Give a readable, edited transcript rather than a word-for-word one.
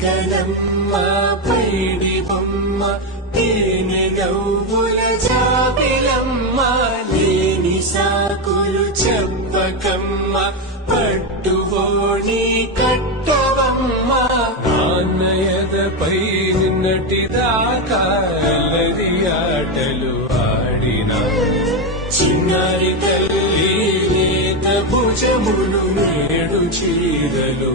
చుక్కలమ్మ పైడి బొమ్మ తేనె నవ్వుల జాబిలమ్మ లేని సాకులు చెప్పకమ్మ పట్టువోణి కట్టవమ్మ నాన్నయదపై నిన్నటిదాకా అల్లరి ఆటలు ఆడినా చిన్నారి తల్లి లేత భుజములు నేడు చీరలు